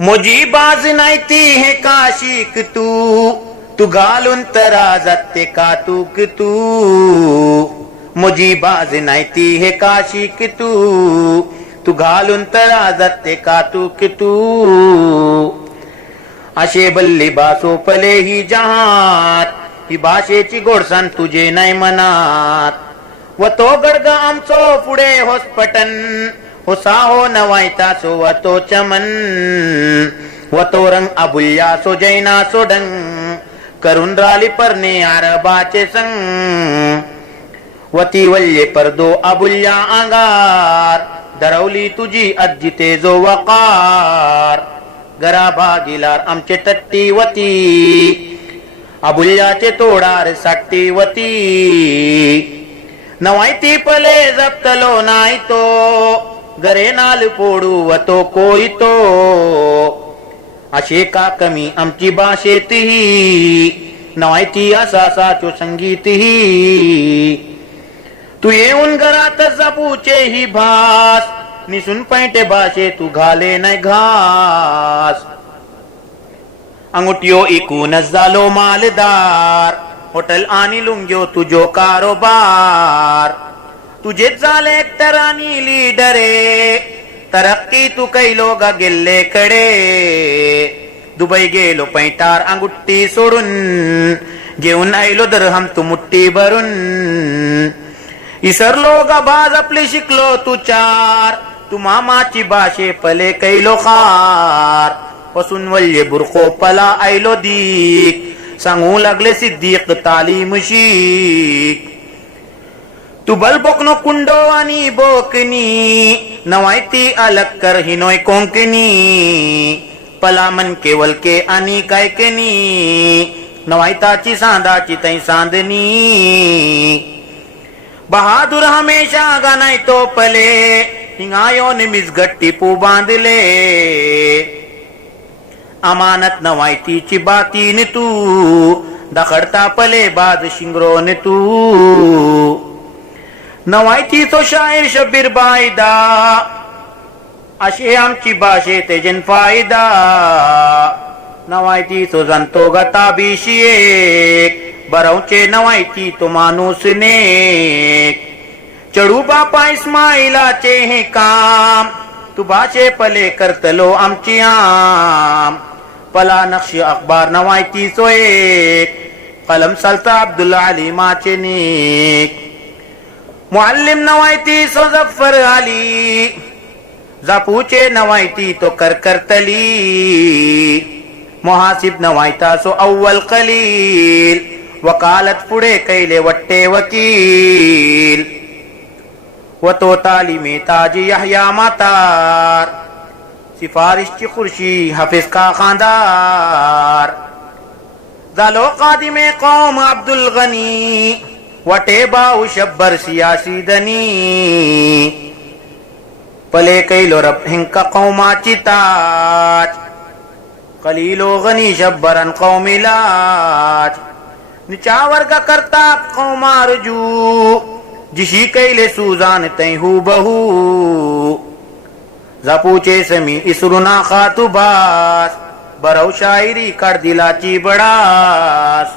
मुझी बाज नाही ती हे काशिक तू घालून तरा जाते कातूक मुझी बाज नाही ती हे काशिक तू घालून तरा जाते कातूक अशे बल्ली बासो पले ही जहात ही भाषेची गोडसाण तुझे नाही मनात व तो गडग आमचो पुढे होस्पटन हो साहो नवायता सो व तो चमन व तो रंग अबुल्या सो जैना सो डंग करून राली परने आरबाचे संग व ती वल्ले परदो अबुल्या अंगार धरवली तुझी अज्जिते जो वकार गरा भागीलार आमचे टट्टी वती अबुल्याचे तोडार साट्टी वती नवायती पले जप्तलो नाही तो गरे नाल पोडू व तो कोयतो अशे का कमी आमची भाषेतही नवायती असा साचो संगीतही तू येऊन घरात जपूचे ही भास निसून पैंटे भाषे तू घाले नाही घास अंगुटियो इकूनच झालो मालदार होटल आणि लुंग्यो तुझो कारोबार तुझेच झाले एकटर आणि लीडरे तरक्की तू कैलो गा गेल्ले कडे दुबई गेलो पैंटार अंगुट्टी सोडून घेऊन आयलो दरहम तू मुट्टी भरून इसरलो गा बाज आपली शिकलो तू चार तू मामाची भाषे पले कैलो खार पसून वल्ले बुरखो पला आयलो दीक सांगू लागले सिद्दीक तालीम शीक तू बल बोकनो कुंडो आणि बोकनी नवायती अलग कर हिनोय कोंकणी पला मन केवल के आणि कायकनी नवायताची सांदाची तै सांदनी बहादुर हमेशा गानाय तो पले हिंगायो निमिस गट्टी पू बांधले अमानत नवायतीची बातीन तू दखडता पले बाज शिंगरोन तू नवायती तो शायर शब्बीर बायदा अशे आमची भाषे तेजन फायदा नवायती तो जाणतो गताबीशी एक बरवचे नवायती तो माणूस नेक चढू बापा इस्माईलाचे हे काम तू भाषे पले करतलो आमची आम पला नक्श अखबार नवायती सो एक कलम सल्ता Abdullah अलीमाचे neck Muallem नवायती so Zafar Ali जपूचे नवायती तो करतली मुहासिब नवायता सो अव्वल कलील वकालत पुढे कैले वट्टे वकील व तो तालीमे ताजी यहया मातार सिफारिशची खुर्शी हाफिज का खानदार झालो कादिमे कौम अब्दुल गनी वटे बाऊ शब्बर सियासी दनी पले कैलो रब हिंका कौमाची ताज कलीलो गनी शब्बरन कौमिलाज निचा वर्ग करता कौमारजू जिशी कैले सुजान तै हू बहू जपूचे समी इसरुना खातुबास बरव शायरी कर दिलाची बडास